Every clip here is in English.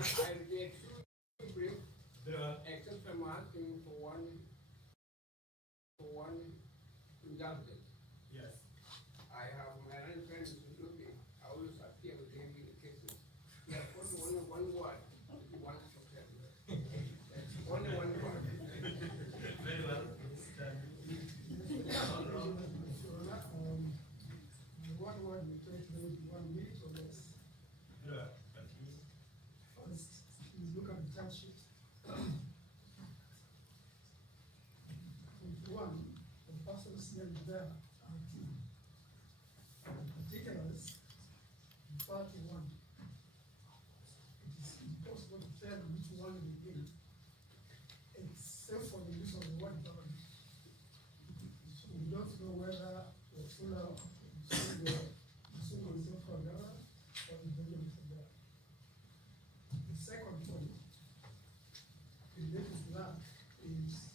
I reject two briefs, except I'm asking for one indulgence. Yes. I have my own friends looking. I always appear with him in the cases. He has only one word. He wants to tell me. Only one word. Very well. One word will take maybe 1 minute or less. Continue. First, please look at the charge sheet. Point one, the person's name there are two. The particulars refer to one. It is impossible to tell which one will be, except for the use of the word government. So we don't know whether the fuller the single is not for government or the building is for government. The second point related to that is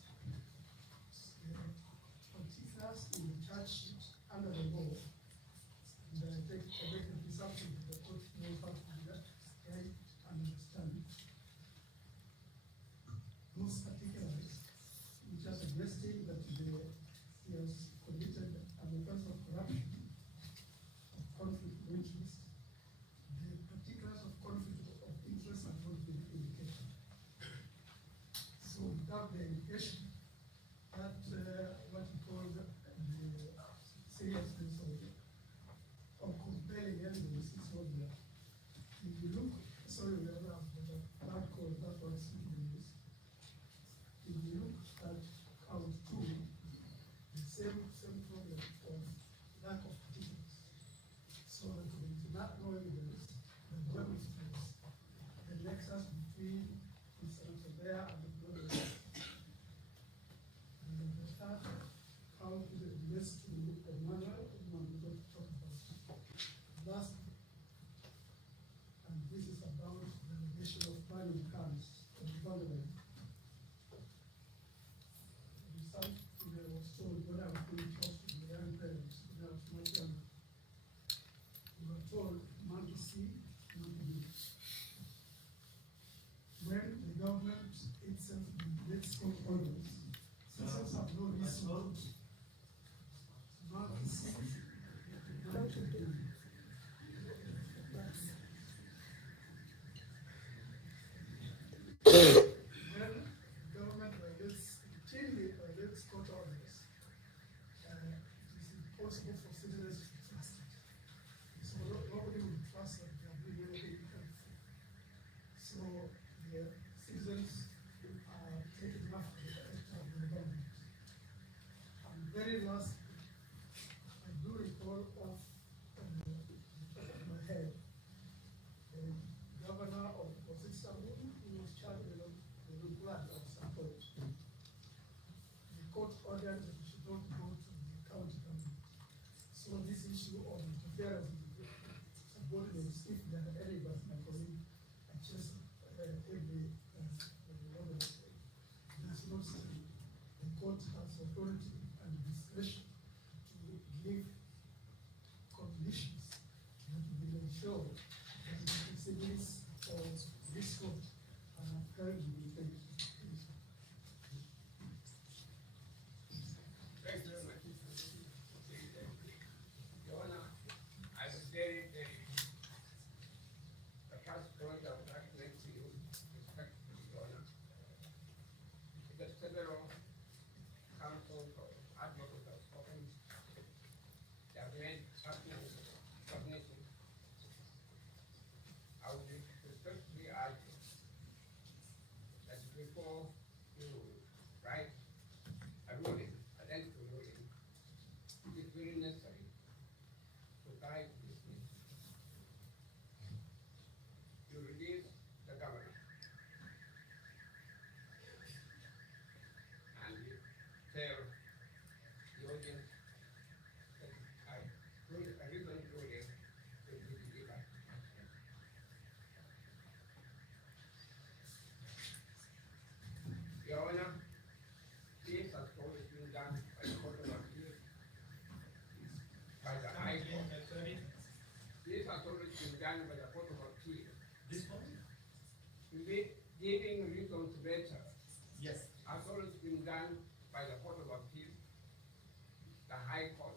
particulars in the charge sheet under the law. And I take correctly something that the court knows how to do that and understand. Those particulars which are suggesting that he has committed an offense of corruption, of conflict of interest. The particulars of conflict of interest are not been indicated. So without the indication that what we call the seriousness of compelling evidence is not there. If you look, sorry, we have that call that was used. If you look at count 2, the same problem of lack of particulars. So that there is not no evidence that demonstrates the nexus between Mr. Natembeya and the brother. And the third count relates to the manual we're going to talk about. Last, and this is about the relation of planning cars and development. I was told when I was being talked to the young parents, when I was much younger, we were told monkey see, monkey do. When the government itself gets court orders, citizens have no reason to monkey see, monkey do. Court orders, it is impossible for citizens to trust it. So nobody will trust that they are doing anything helpful. So the citizens are taking enough of the government. And very last, I do recall off the top of my head, the governor of Istanbul, who was charged with the blood of support. Court ordered that we should not go to the county government. So this issue of interference with subordinates, if there are any, but my colleague, I just every that's not true. The court has authority and discretion to give conditions that will ensure that the proceedings of this court are upheld in the case. Thank you very much. Your Honor, I was very, the first point I would like to make to you, respectfully, Your Honor, because several counsels or advocates have spoken, they have made submission. I would respectfully argue that before you write a ruling, it is very necessary to guide this case. You release the governor and you tell the audience that a written ruling will be delivered. Your Honor, this has always been done by the Court of Appeal, by the High Court. This has always been done by the Court of Appeal. This one? giving reasons better Yes. has always been done by the Court of Appeal, the High Court,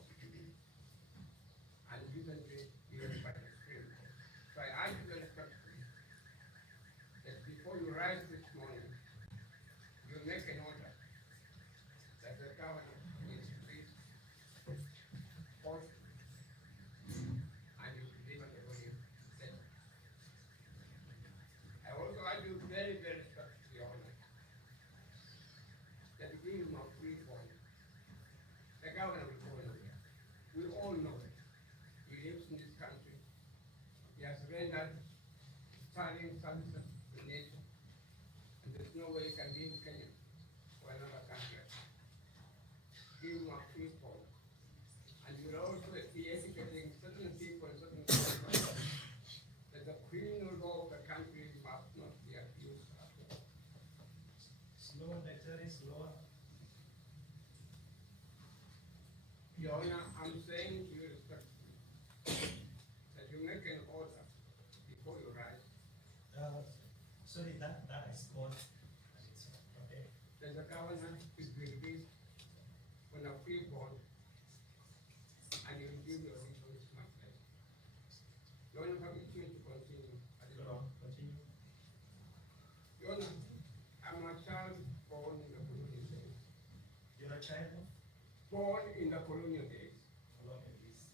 and recently even by the Supreme Court. So I ask you very respectfully that before you rise this morning, you make an order that the governor is please post and you deliver the body letter. I also ask you very, very respectfully, Your Honor, that you give him a free bond. The governor will go nowhere. We all know it. He lives in this country. He has rendered sterling services to the nation. And there's no way he can leave Kenya or another country. Give him a free bond. And you'll also be educating certain people, certain people, that the criminal law of the country must not be abused at all. Slower, lecture is slower. Your Honor, I'm saying to you respectfully that you make an order before you rise. Sorry, that I scored. Okay. That the governor is released on a free bond and you will give your reasons my pleasure. Your Honor, permit me to continue. Go on, continue. Your Honor, I'm a child born in the colonial days. You're a child of Born in the colonial days. Colombia, please.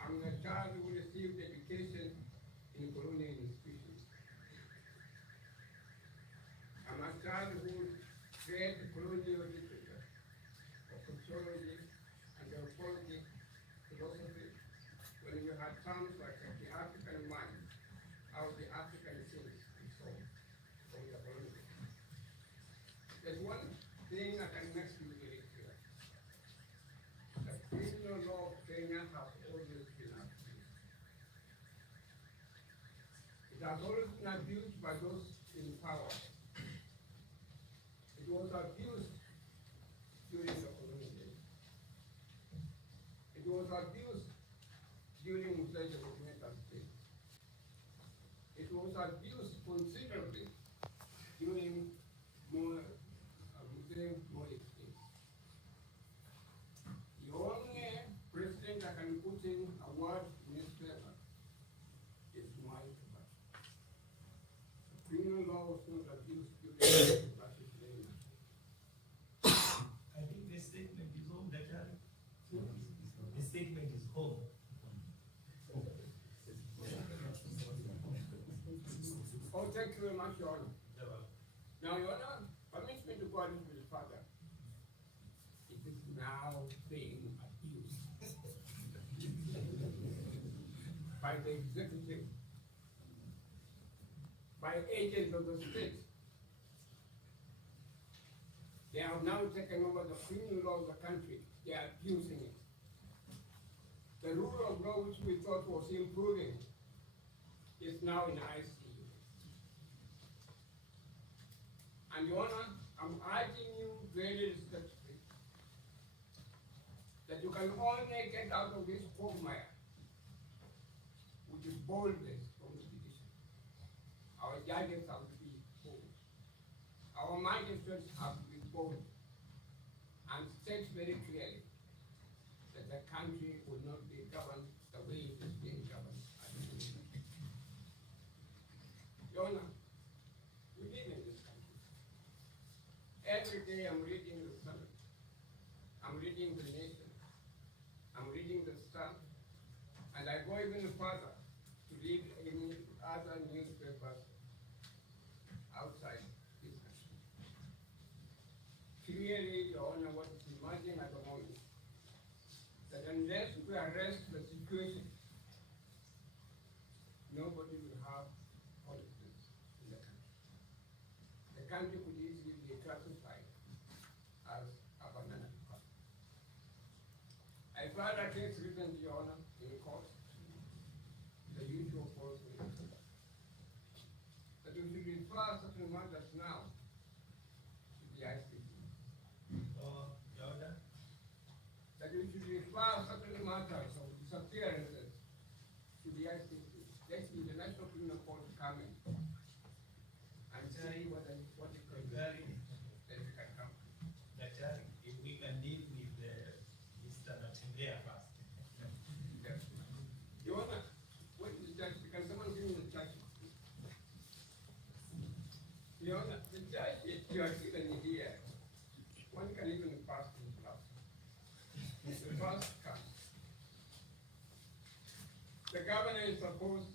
I'm a child who received education in colonial institutions. I'm a child who read colonial literature, of sociology, anthropology, philosophy, when you had terms like the African mind, how the African things and so on, from the colonial. There's one thing that I make you very clear. The criminal law of Kenya has always been abused. It has always been abused by those in power. It was abused during the colonial days. It was abused during Muslim developmental state. It was abused considerably during more Muslim Modi state. The only president that can put in a word in his favor is my Kibaki. The criminal law was not abused during Kibaki's reign. I think this statement is home, lecture. This statement is home. Oh, thank you very much, Your Honor. Never. Now, Your Honor, permit me to go a little bit further. It is now being abused by the executive, by agents of the state. They have now taken over the criminal law of the country. They are abusing it. The rule of law which we thought was improving is now in ICU. And Your Honor, I'm urging you very respectfully that you can only get out of this quagmire, which is boldness from the judiciary. Our judges have to be bold. Our magistrates have to be bold and state very clearly that the country will not be governed the way it is being governed at the moment. Your Honor, we live in this country. Every day I'm reading the Sun, I'm reading the Nation, I'm reading the Star, and I go even further to read any other newspapers outside this country. Clearly, Your Honor, what is emerging at the moment, that unless we arrest the situation, nobody will have politics in the country. The country could easily be classified as a banana republic. I filed a case recently, Your Honor, in court, the usual court, that we should refer certain matters now to the ICC. Your Honor. That we should refer certain matters of disappearances to the ICC. That's the International Criminal Court coming. charge sheet you are given here, one can even pass the class. The first comes. The governor is supposed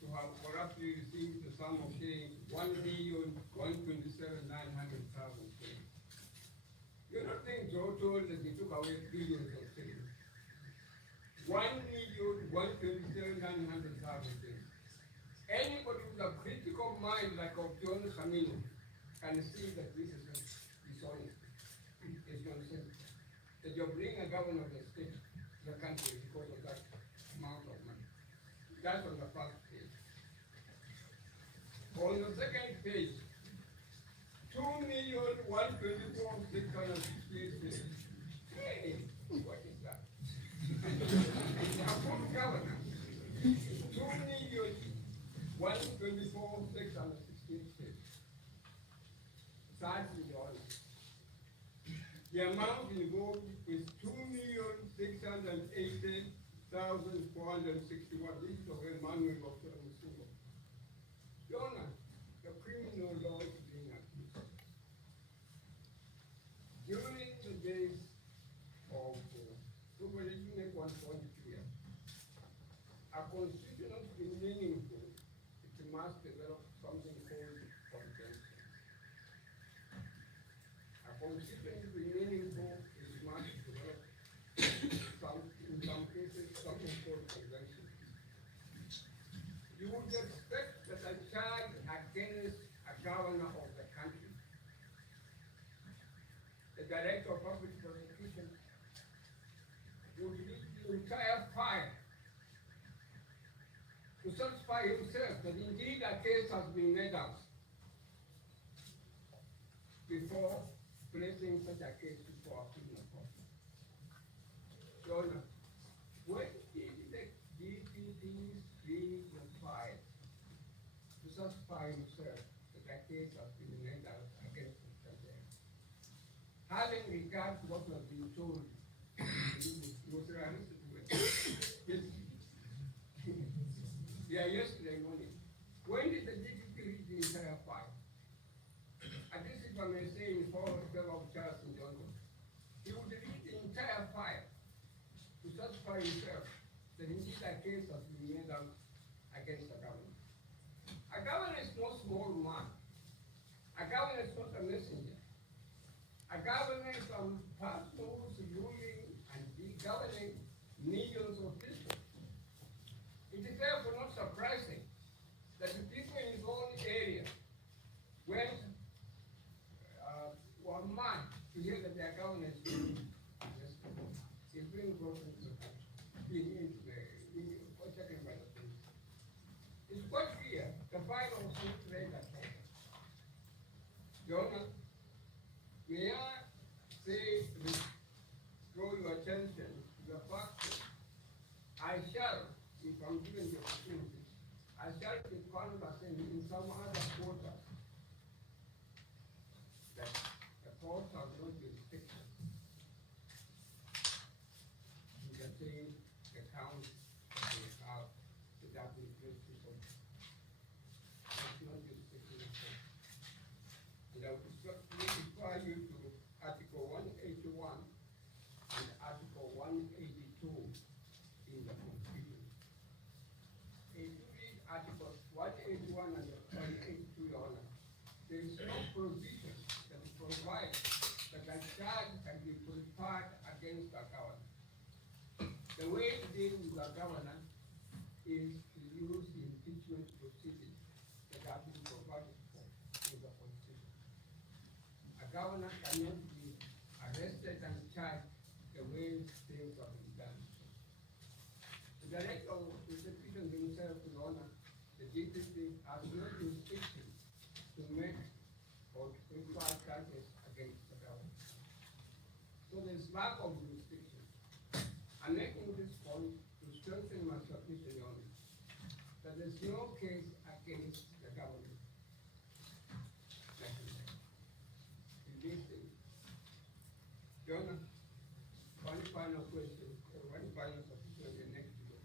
to have corruptly received the sum of shillings 1,127,900,000 shillings. You're not being so told that they took away billions of shillings. 1,127,900,000 shillings. Anybody with a critical mind like of John Camino can see that this is dishonest. It's nonsense. That you bring a governor of the state to the country because of that amount of money. That's on the first page. On the second page, 2,124,668. Hey, what is that? A full governor. 2,124,668. That's the order. The amount involved is 2,680,461. This is of Emmanuel of Musumo. Jonah, the criminal law is being abused. During the days of let me make one point clear. A constitution to be meaningful, it must develop something called consensus. A constitution to be meaningful, it must develop in some cases something called convention. You would expect that a charge against a governor of the country, the director of public prosecution, would lead the entire file to satisfy himself that indeed a case has been made out before placing such a case before a criminal court. Jonah, when did the DPPs read the file to satisfy himself that a case has been made out against Mr. James? Having regard to what was being told, was realistic with yeah, yesterday morning. When did the DPP read the entire file? And this is what I say in favor of Charles and Johnson. He would read the entire file to satisfy himself that indeed a case has been made out against the government. A governor is no small man. A governor is not a messenger. A governor is a person who's ruling and governing millions of people. It is therefore not surprising that the people in his own area were mad to hear that their governor is being brought into the country, taken by the police. It's quite clear the file was not read at all. Jonah, may I say, draw your attention to the fact that I shall, if I'm given the opportunity, I shall be conversant in some other quarters that the courts have no jurisdiction to contain the count that they have to that includes people. That's not jurisdiction at all. And I would refer you to Article 181 and Article 182 in the Constitution. If you read Articles 181 and 182, Your Honor, there is no provision that provides that a charge can be preferred against a governor. The way to deal with a governor is to use the impeachment proceedings that have been provided for in the Constitution. A governor cannot be arrested and charged the way things have been done. The director of the prosecution himself, Your Honor, the DPP has no jurisdiction to make or to prefer charges against the government. So there's lack of jurisdiction. I'm making this point to strengthen my submission, Your Honor, that there's no case against the government. In this thing. Your Honor, one final question, one final submission on the next video.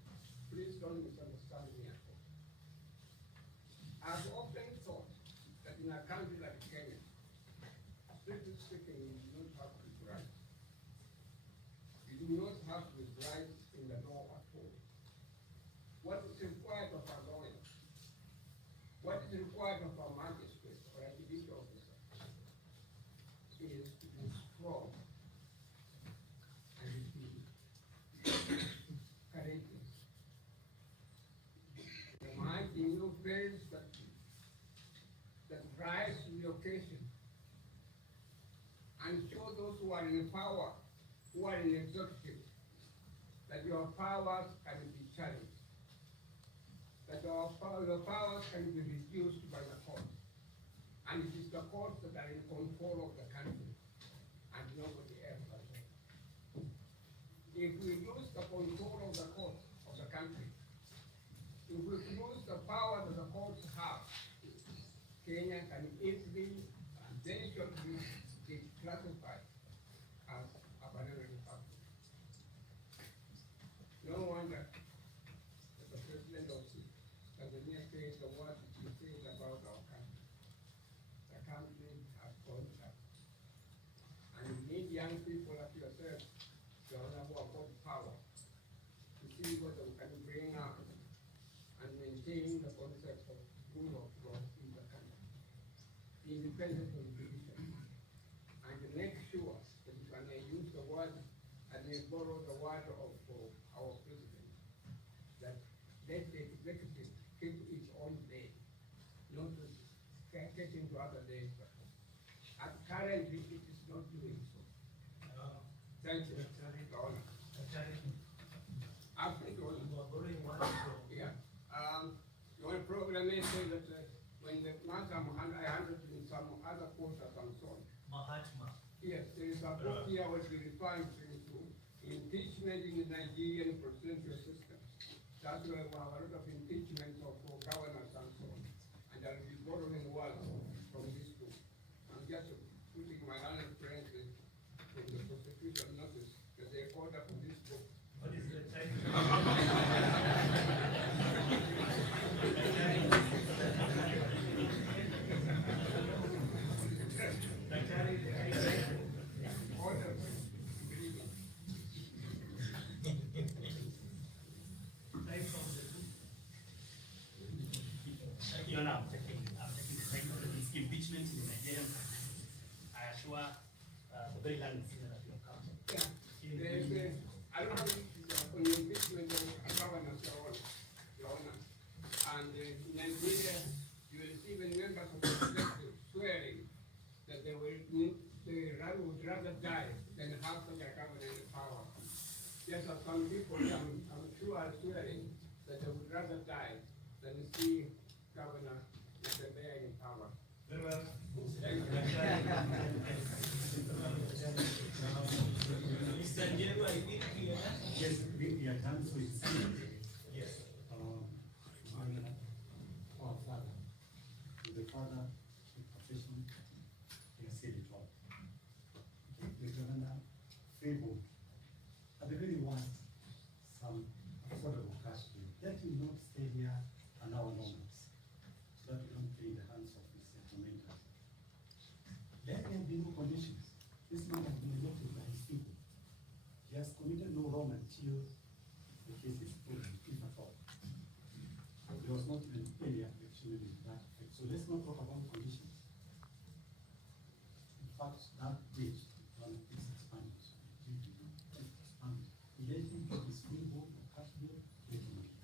Please don't misunderstand me at all. I've often thought that in a country like strictly speaking, you don't have to write. You do not have to write in the law at all. What is required of a lawyer, what is required of a magistrate or a judicial officer is to be strong and to be courageous. The mind in your face that rise to the occasion and show those who are in power, who are in executive, that your powers can be challenged, that your powers can be reduced by the court. And it is the courts that are in control of the country and nobody else at all. If we lose the control of the courts of the country, if we lose the power that the courts have, Kenya can easily and very shortly be classified as a banana republic. No wonder that the president of Tanzania says the word he says about our country. The country has gone up. And we need young people like yourself, the honorable about power, to see what we can bring out and maintain the concept of rule of law in the country, the independence of judiciary, and to make sure that we can use the word and we borrow the word of our president, that let the executive keep its own day, not to get into other days. But currently, it is not doing so. Thank you. After yeah. Your program is saying that when the matter I handled in some other quarters and so on. Mahatma. Yes, there is a book here which we referring to impeachment in the Nigerian presidential system. That's where we have a lot of impeachments of governors and so on. And I'll be borrowing words from this book. I'm just putting my other friends from the prosecution notice that they order from this book. What is the title? Order. Your Honor, I'm taking the side of this impeachment in Nigeria. I assure the very learned senior that you have come. I don't know if it's on the impeachment of governors, Your Honor. And in Nigeria, you will see the members of the executive swearing that they would rather die than have such a government in power. Yes, some people, I'm sure, are swearing that they would rather die than see Governor Natembeya in power. Very well. Thank you. Mr. Njero, I think we are. Yes, we are done, so it's Yes. our father, the father, the profession, he has said it all. The governor favored, at the very worst, some affordable cash bill. Let him not stay here an hour longer, so that we don't play in the hands of his tormentors. Let there be no conditions. This man has been elected by his people. He has committed no wrong until the case is proven, if at all. There was not even any affection in that effect. So let's not talk about conditions. In fact, that bridge, one of these expanded. Let him get his full vote of cash bill, let him get it.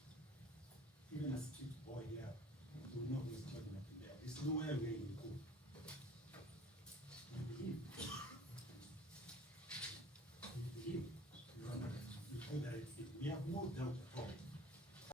Even a street boy here will know his